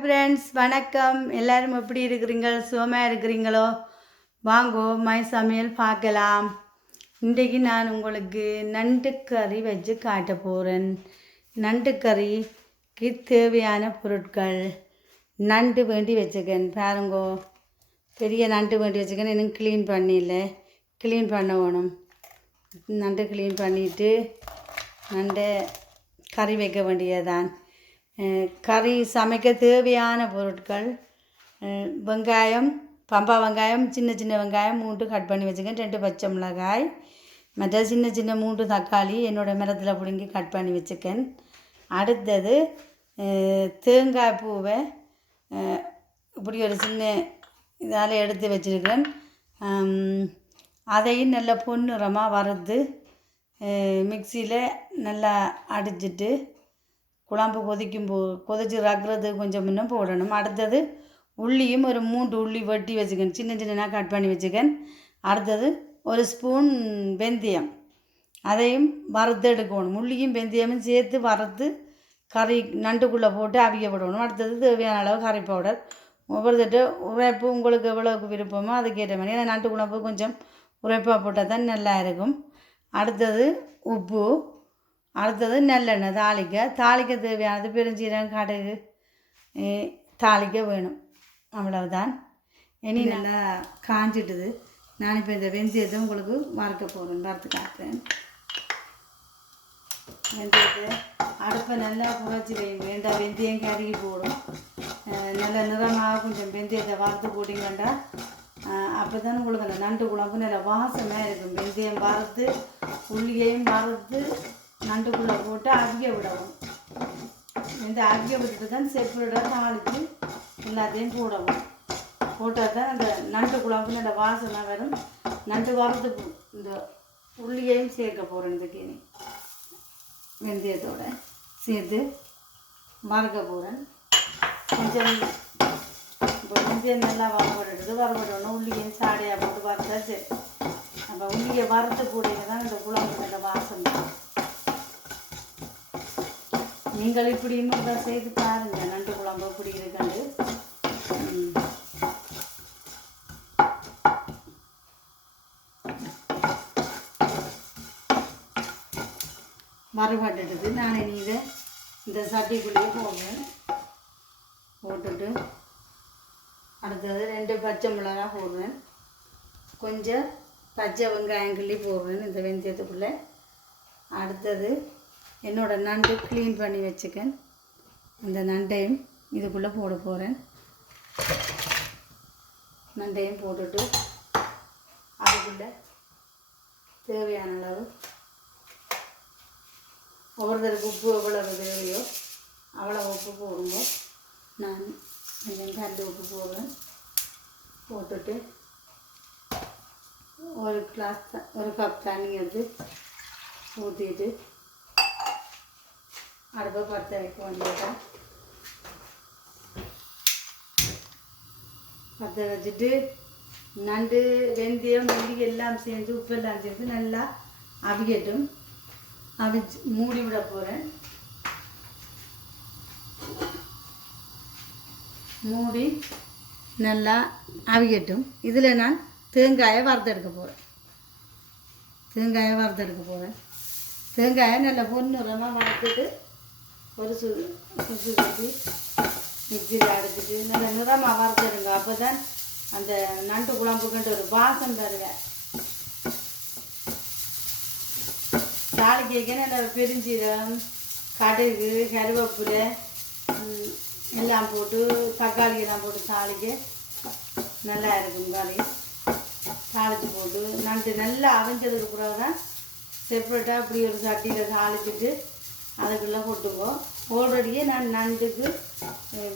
Friends வணக்கம். எல்லாரும் எப்படி இருக்கிறீங்க? சுகமாக இருக்கிறீங்களோ? வாங்கோ மை சமையல் பார்க்கலாம். இன்றைக்கு நான் உங்களுக்கு நண்டு கறி வச்சு காட்ட போகிறேன். நண்டு கறிக்கு தேவையான பொருட்கள். நண்டு வேண்டி வச்சுக்கேன் பாருங்கோ. பெரிய நண்டு வேண்டி வச்சுக்கேன். இன்னும் க்ளீன் பண்ணிடல. க்ளீன் பண்ண வேணும். நண்டு க்ளீன் பண்ணிவிட்டு நண்டை கறி வைக்க வேண்டியதுதான். கறி சமைக்க தேவையான பொருட்கள் வெங்காயம், பம்பா வெங்காயம், சின்ன சின்ன வெங்காயம் 3 கட் பண்ணி வச்சுக்கேன். 2 பச்சை மிளகாய், மற்ற சின்ன சின்ன 3 தக்காளி என்னோடய மரத்தில் பிடுங்கி கட் பண்ணி வச்சுக்கேன். அடுத்தது தேங்காய் பூவை இப்படி ஒரு சின்ன இதால் எடுத்து வச்சுருக்கேன். அதையும் நல்லா பொன்னிறமாக வறுத்து மிக்சியில் நல்லா அடிச்சிட்டு குழம்பு கொதிச்சு ரக்குறது கொஞ்சம் இன்னும் போடணும். அடுத்தது உள்ளியும் ஒரு 3 உள்ளி வெட்டி வச்சுக்கேன். சின்ன சின்னதாக கட் பண்ணி வச்சுக்கேன். அடுத்தது ஒரு ஸ்பூன் வெந்தயம், அதையும் வறுத்து எடுக்கணும். உள்ளியும் வெந்தயமும் சேர்த்து வறுத்து கறி நண்டுக்குள்ளே போட்டு அவிய விடணும். அடுத்தது தேவையான அளவு கறி பவுடர். ஒவ்வொருத்தட்டு உரைப்பு உங்களுக்கு எவ்வளோக்கு விருப்பமோ அதுக்கேற்ற மாதிரி. ஏன்னா நண்டு குழம்பு கொஞ்சம் உரைப்பாக போட்டால் தான் நல்லா இருக்கும். அடுத்தது உப்பு. அடுத்தது நல்லெண்ணெய் தாளிக்க தேவையானது பெருஞ்சீரகம், கடுகு தாளிக்க வேணும். அவ்வளவுதான். இனி நல்லா காஞ்சிட்டுது. நான் இப்போ இந்த வெந்தயத்தை உங்களுக்கு வறுக்க போகிறேன். வறுத்து காட்டுறேன். வெந்தயத்தை அடுப்பை நல்லா குறைச்சி வைங்க. வேண்டாம் வெந்தயம் கருகி போடும். நல்லா நிறமாக கொஞ்சம் வெந்தயத்தை வறுத்து போட்டிங்கண்டா அப்போ தான் உங்களுக்கு அந்த நண்டு குழம்பு நல்லா வாசமாக இருக்கும். வெந்தயம் வறுத்து உள்ளியையும் வறுத்து நண்டுக்குள்ளே போட்டு அவிய விடவும். இந்த அவிய விட்டுட்டு தான் செப்பரேட்டாக தாளித்து எல்லாத்தையும் போடவும். போட்டால் தான் அந்த நண்டு குழம்பு நல்ல வாசனை வரும். நண்டு வறுத்து இந்த உள்ளியையும் சேர்க்க போகிறேன். இந்த கீனி வெந்தயத்தோடு சேர்த்து வறுக்க போகிறேன். கொஞ்சம் இப்போ வெந்தயம் நல்லா வரப்படணும். உள்ளியையும் சாடையாக போட்டு வறுத்தா சரி. அப்போ உள்ளியை வறுத்து போட்டிங்க தான் இந்த குழம்பு நல்ல வாசனை. நீங்கள் இப்படி இன்னும் தான் செய்து பாருங்கள். நண்டு குழம்பு இப்படி இருக்காண்டு. மறுபட்டுட்டு நான் இதை இந்த சட்டிக்குள்ளேயே போடுவேன். போட்டுட்டு அடுத்தது 2 பச்சை மிளகாய் போடுவேன். கொஞ்சம் பச்சை வெங்காயம் கிள்ளி போடுவேன் இந்த வெந்தயத்துக்குள்ளே. அடுத்தது என்னோடய நண்டு க்ளீன் பண்ணி வச்சுக்கேன். அந்த நண்டையும் இதுக்குள்ளே போட போகிறேன். நண்டையும் போட்டுட்டு அதுக்குள்ளே தேவையான அளவு ஒவ்வொருத்தருக்கு உப்பு எவ்வளவு தேவையோ அவ்வளோ உப்பு போடுங்க. நான் கொஞ்சம் கல் உப்பு போடுவேன். போட்டுட்டு ஒரு கப் தண்ணி எடுத்து ஊற்றிட்டு அடுப்பை பற்ற வைக்க வேண்டியதான். பற்ற வச்சுட்டு நண்டு வெந்தயம் உள்ளி எல்லாம் சேர்ந்து உப்பெல்லாம் சேர்த்து நல்லா அவியட்டும். அவிச்சு மூடி விட போகிறேன். மூடி நல்லா அவியட்டும். இதில் நான் தேங்காயை வறுத்தெடுக்க போகிறேன். தேங்காயை நல்லா பொன்னிறமாக வறுத்துட்டு ஒரு சுற்றி மிக்சியில் அடிச்சிட்டு நல்லா நிறமாக வறுத்துடுங்க. அப்போ தான் அந்த நண்டு குழம்புக்குன்ட்டு ஒரு வாசம் தருவேன். தாளிக்க நல்லா பெருஞ்சீரகம், கடுகு, கருவேப்பிலை எல்லாம் போட்டு தக்காளி எல்லாம் போட்டு தாளிக்க நல்லா இருக்கும். கறி தாளித்து போட்டு நண்டு நல்லா அவிஞ்சதுக்கு பிறகு தான் செப்பரேட்டாக இப்படி ஒரு சட்டியில் தாளிச்சிட்டு அதுக்குள்ளே போட்டுக்குவோம். ஆல்ரெடியே நான் நண்டுக்கு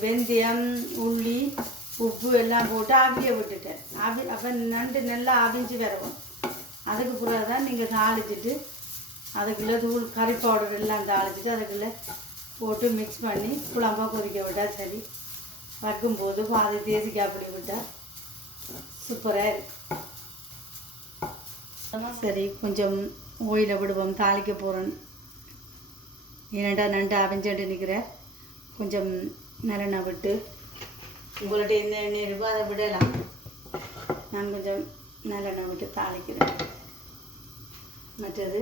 வெந்தயம், உள்ளி, உப்பு எல்லாம் போட்டு அவிய விட்டுட்டேன். அப்போ நண்டு நல்லா அவிஞ்சு வரவும். அதுக்கு பிறகு தான் நீங்கள் தாளிச்சிட்டு அதுக்குள்ளே தூள் கறி பவுடர் எல்லாம் தாளிச்சிட்டு அதுக்குள்ளே போட்டு மிக்ஸ் பண்ணி குழம்பாக கொதிக்க விட்டால் சரி. வைக்கும்போது பாதி தேசிக்காய் அப்படி விட்டால் சூப்பராக இருக்கு. சரி, கொஞ்சம் ஓயில விடுவோம். தாளிக்க போகிறேன். ஏன்னாண்டா நண்டு அவிஞ்சுட்டு நிற்கிறேன். கொஞ்சம் நல்லெண்ணெய் விட்டு உங்கள்கிட்ட எந்த எண்ணெய் இருக்கோ அதை விடலாம். நான் கொஞ்சம் நல்லெண்ணெய் விட்டு தாளிக்கிறேன். மற்றது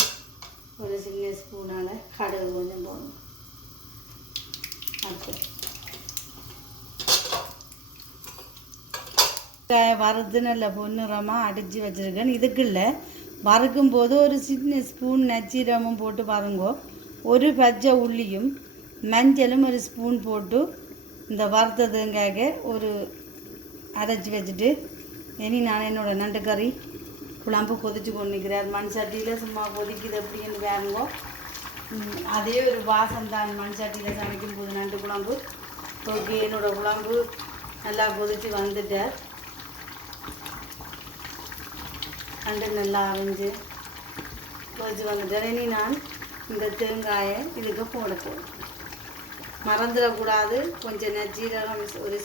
ஒரு சின்ன ஸ்பூனால் கடுகு கொஞ்சம் போடணும். அடுத்து வறுத்து நல்ல பொன்னிறமாக அடித்து வச்சுருக்கேன். இதுக்கு இல்லை, வறுக்கும் போது ஒரு சின்ன ஸ்பூன் நச்சீரமும் போட்டு வறுங்கோ. ஒரு பச்சை உள்ளியும் மஞ்சளும் ஒரு ஸ்பூன் போட்டு இந்த வறுத்த தேங்காய்க்கு ஒரு அரைச்சி வச்சுட்டு இனி நான் என்னோடய நண்டு கறி குழம்பு கொதிச்சு கொண்டு நிற்கிறார். மண் சட்டியில் சும்மா கொதிக்குது எப்படின்னு வேணுங்கோ. அதே ஒரு வாசம் தான் மண் சட்டியில் சமைக்கும் போது நண்டு குழம்பு. ஓகே, என்னோடய குழம்பு நல்லா கொதிச்சு வந்துட்டார். நண்டு நல்லா அரைஞ்சி கொதிச்சு வந்துட்டார். இனி நான் இந்த தேங்காயை இதுக்கு போட போகிறேன். மறந்துடக்கூடாது. கொஞ்சம் நச்சீரகம் ஒரு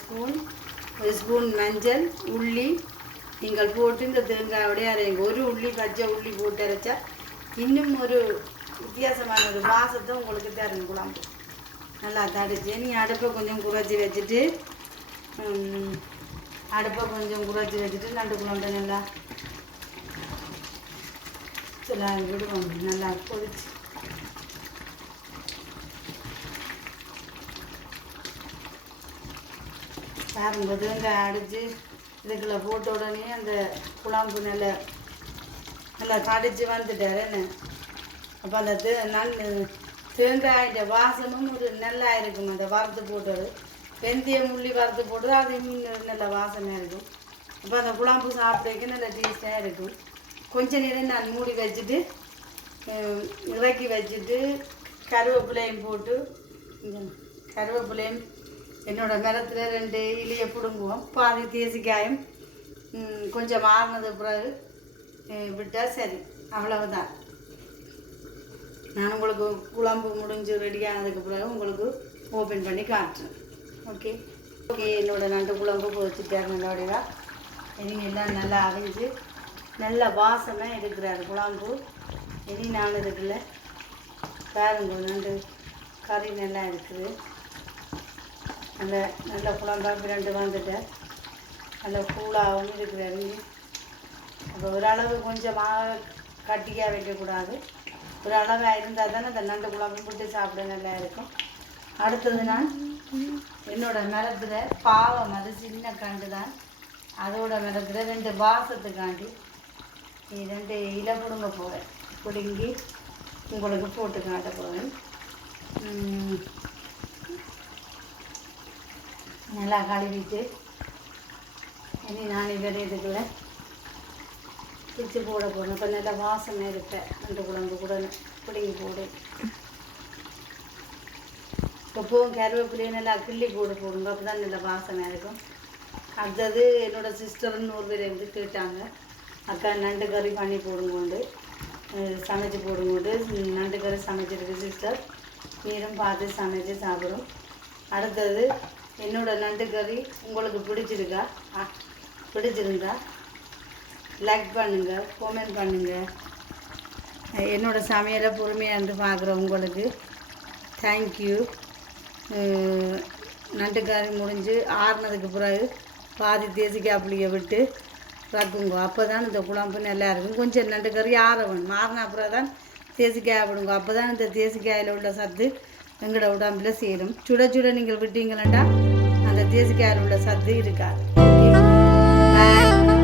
ஸ்பூன் மஞ்சள், உள்ளி நீங்கள் போட்டு இந்த தேங்காயோடய அரைங்க. ஒரு உள்ளி பச்சை உள்ளி போட்டு அரைச்சா இன்னும் ஒரு வித்தியாசமான ஒரு வாசத்தை உங்களுக்கு தரும் குழம்பு. நல்லா தடிச்சு நீ அடுப்பை கொஞ்சம் குறைச்சி வச்சுட்டு நண்டு குழம்பு நல்லா விடுவோம். நல்லா கொதிச்சு பாருங்க, தேங்காய் அடித்து இதுக்குள்ள போட்ட உடனே அந்த குழம்பு நல்லா கடிச்சு வந்துட்டார் என்ன. அப்போ அந்த தேங்காய்ன்ற வாசமும் ஒரு நல்லா இருக்கும். அந்த வறுத்து போட்டது வெந்தயம் உள்ளி வறுத்து போட்டது அது இன்னும் நல்ல வாசமாக இருக்கும். அப்போ அந்த குழம்பு சாப்பிட்றதுக்கு நல்ல டேஸ்ட்டாக இருக்கும். கொஞ்ச நேரம் நான் மூடி வச்சுட்டு இறக்கி வச்சுட்டு கருவேப்பிலையும் போட்டு என்னோடய மரத்தில் 2 இலையை பிடுங்குவோம். பாதி தேசிக்காயும் கொஞ்சம் மாறினது பிறகு விட்டால் சரி, அவ்வளவுதான். நான் உங்களுக்கு குழம்பு முடிஞ்சு ரெடியானதுக்கு பிறகு உங்களுக்கு ஓப்பன் பண்ணி காட்டுறேன். ஓகே, என்னோடய நண்டு குழம்பு பொரிச்சுட்டார் நல்லபடியா. இனி எல்லாம் நல்லா அவிஞ்சு நல்ல வாசமாக இருக்கிறார் குழம்பு. இனி நான் இருக்குல்ல பாருங்க, நண்டு கறி நல்லா இருக்குது. நல்ல குழம்பாக 2 வந்துட்டேன். நல்ல கூலாகவும் இருக்கிறாரு. அப்போ ஓரளவு கொஞ்சமாக கட்டியாக வைக்கக்கூடாது. ஒரு அளவாக இருந்தால் தானே அந்த நண்டு குழம்பு போட்டு சாப்பிட நல்லா இருக்கும். அடுத்தது நான் என்னோடய மரத்தில் பாவம், அது சின்ன கண்டு தான், அதோட மரத்தில் 2 வாசத்துக்காண்டி 2 இலை பிடுங்க போகிறேன். பிடுங்கி உங்களுக்கு போட்டு காட்ட போகிறேன். நல்லா கழுவிட்டு இனி நான் இதுக்குள்ள பிடிச்சி போட போகிறேன். இப்போ நல்லா வாசனை இருப்பேன். நண்டு குழம்பு கூட பிடிங்கி போடு. எப்போவும் கருவேப்பிலையே நல்லா கிள்ளி போடுங்க, அப்போ தான் நல்லா வாசனை இருக்கும். அடுத்தது என்னோடய சிஸ்டர்னு 1 பேர் வந்து கேட்டாங்க, அக்கா நண்டு கறி பண்ணி போடுங்கோண்டு சமைச்சு போடுங்கோண்டு. நண்டு கறி சமைச்சிருக்கு சிஸ்டர், நீரும் பார்த்து சமைச்சு சாப்பிடும். அடுத்தது என்னோடய நண்டு கறி உங்களுக்கு பிடிச்சிருந்தா லைக் பண்ணுங்கள், கமெண்ட் பண்ணுங்கள். என்னோடய சமையலை பொறுமையாக இருந்து பார்க்குறவங்களுக்கு தேங்க்யூ. நண்டு கறி முடிஞ்சு ஆறுனதுக்கு பிறகு பாதி தேசிக்காய் புளியை விட்டு ரக்குங்க. அப்போ தான் இந்த குழம்பு நல்லா இருக்கும். கொஞ்சம் நண்டு கறி ஆறவணும். மாறின அப்புறம் தான் தேசிக்காய் விடுங்க. அப்போ தான் இந்த தேசிக்காயில் உள்ள சத்து எங்களோட உடம்புல சேரும். சுட நீங்கள் விட்டீங்களா அந்த தேசிக்காயில் உள்ள சத்து இருக்காது. ஓகே, பாய்.